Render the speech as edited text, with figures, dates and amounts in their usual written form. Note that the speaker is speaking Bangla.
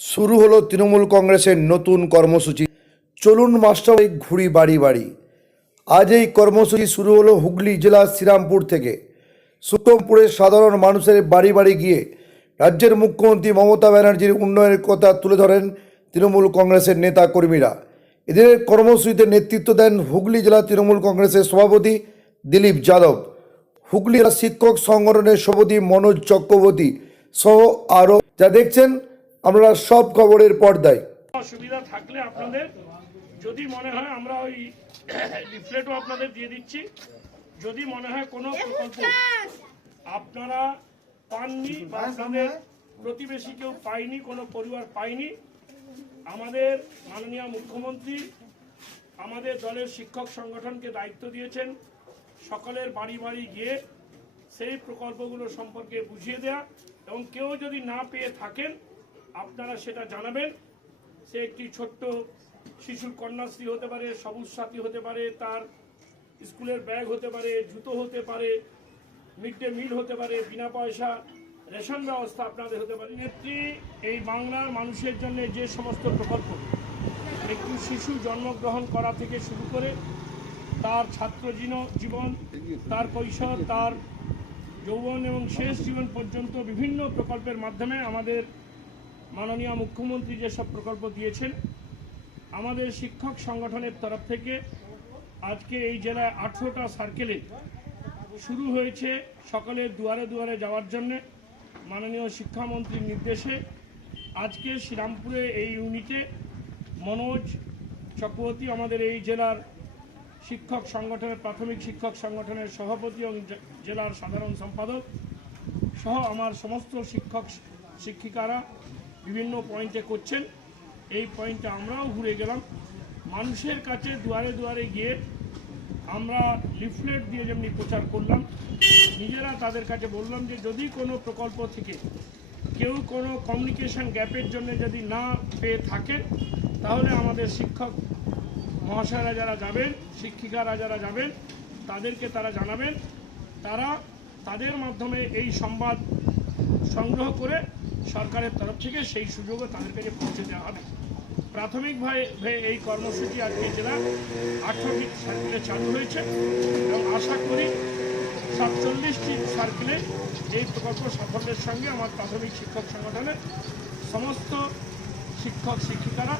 শুরু হলো তৃণমূল কংগ্রেসের নতুন কর্মসূচি। চলুন মাস্টার ঘুরি বাড়ি বাড়ি। আজ এই কর্মসূচি শুরু হলো হুগলি জেলার শ্রীরামপুর থেকে। সুতমপুরের সাধারণ মানুষের বাড়ি বাড়ি গিয়ে রাজ্যের মুখ্যমন্ত্রী মমতা ব্যানার্জির উন্নয়নের কথা তুলে ধরেন তৃণমূল কংগ্রেসের নেতা কর্মীরা। এদের কর্মসূচিতে নেতৃত্ব দেন হুগলি জেলা তৃণমূল কংগ্রেসের সভাপতি দিলীপ যাদব, হুগলি জেলা শিক্ষক সংগঠনের সভাপতি মনোজ চক্রবর্তী সহ আরও। যা দেখছেন আমরা সব খবরের পর্দায়। অসুবিধা থাকলে আপনাদের যদি মনে হয় আমরা ওই লিফলেটও আপনাদের দিয়ে দিচ্ছি। যদি মনে হয় কোনো প্রকল্প আপনারা পাননি বা আপনাদের প্রতিবেশী কেউ পায়নি, কোনো পরিবার পায়নি, আমাদের মাননীয় মুখ্যমন্ত্রী আমাদের দলের শিক্ষক সংগঠনকে দায়িত্ব দিয়েছেন সকলের বাড়ি বাড়ি গিয়ে সেই প্রকল্পগুলো সম্পর্কে বুঝিয়ে দেয়া, এবং কেউ যদি না পেয়ে থাকেন আপনারা সেটা জানাবেন। সে একটি ছোট্ট শিশুর কন্যাশ্রী হতে পারে, সবুজ সাথী হতে পারে, তার স্কুলের ব্যাগ হতে পারে, জুতো হতে পারে, মিড ডে মিল হতে পারে, বিনা পয়সা রেশন ব্যবস্থা আপনাদের হতে পারে। নেত্রী এই বাংলার মানুষের জন্য যে সমস্ত প্রকল্প, একটি শিশু জন্মগ্রহণ করা থেকে শুরু করে তার ছাত্র জীবন, তার কৈশোর, তার যৌবন এবং শেষ জীবন পর্যন্ত বিভিন্ন প্রকল্পের মাধ্যমে আমাদের মাননীয় মুখ্যমন্ত্রী যেসব প্রকল্প দিয়েছেন, আমাদের শিক্ষক সংগঠনের তরফ থেকে আজকে এই জেলায় 18টা সার্কেলে শুরু হয়েছে সকলের দুয়ারে দুয়ারে যাওয়ার জন্যে মাননীয় শিক্ষামন্ত্রীর নির্দেশে। আজকে শ্রীরামপুরে এই ইউনিটে মনোজ চক্রবর্তী আমাদের এই জেলার শিক্ষক সংগঠনের প্রাথমিক শিক্ষক সংগঠনের সভাপতি এবং জেলার সাধারণ সম্পাদক সহ আমার সমস্ত শিক্ষক শিক্ষিকারা বিভিন্ন পয়েন্টে করছেন। এই পয়েন্টে আমরাও ঘুরে গেলাম, মানুষের কাছে দুয়ারে দুয়ারে গিয়ে আমরা লিফলেট দিয়ে যেমনি প্রচার করলাম, নিজেরা তাদের কাছে বললাম যে যদি কোনো প্রকল্প থেকে কেউ কোনো কমিউনিকেশন গ্যাপের জন্য যদি না পেয়ে থাকেন, তাহলে আমাদের শিক্ষক মহাশয়রা যারা যাবেন, শিক্ষিকারা যারা যাবেন, তাদেরকে তারা জানাবেন। তারা তাদের মাধ্যমে এই সংবাদ সংগ্রহ করে সরকারের তরফ থেকে সেই সুযোগও তাদের কাছে পৌঁছে দেওয়া হবে। প্রাথমিকভাবে এই কর্মসূচি আজকে জেলা 18টি সার্কেলে চালু হয়েছে এবং আশা করি 47টি সার্কেলে এই প্রকল্প সাফল্যের সঙ্গে আমার প্রাথমিক শিক্ষক সংগঠনের সমস্ত শিক্ষক শিক্ষিকারা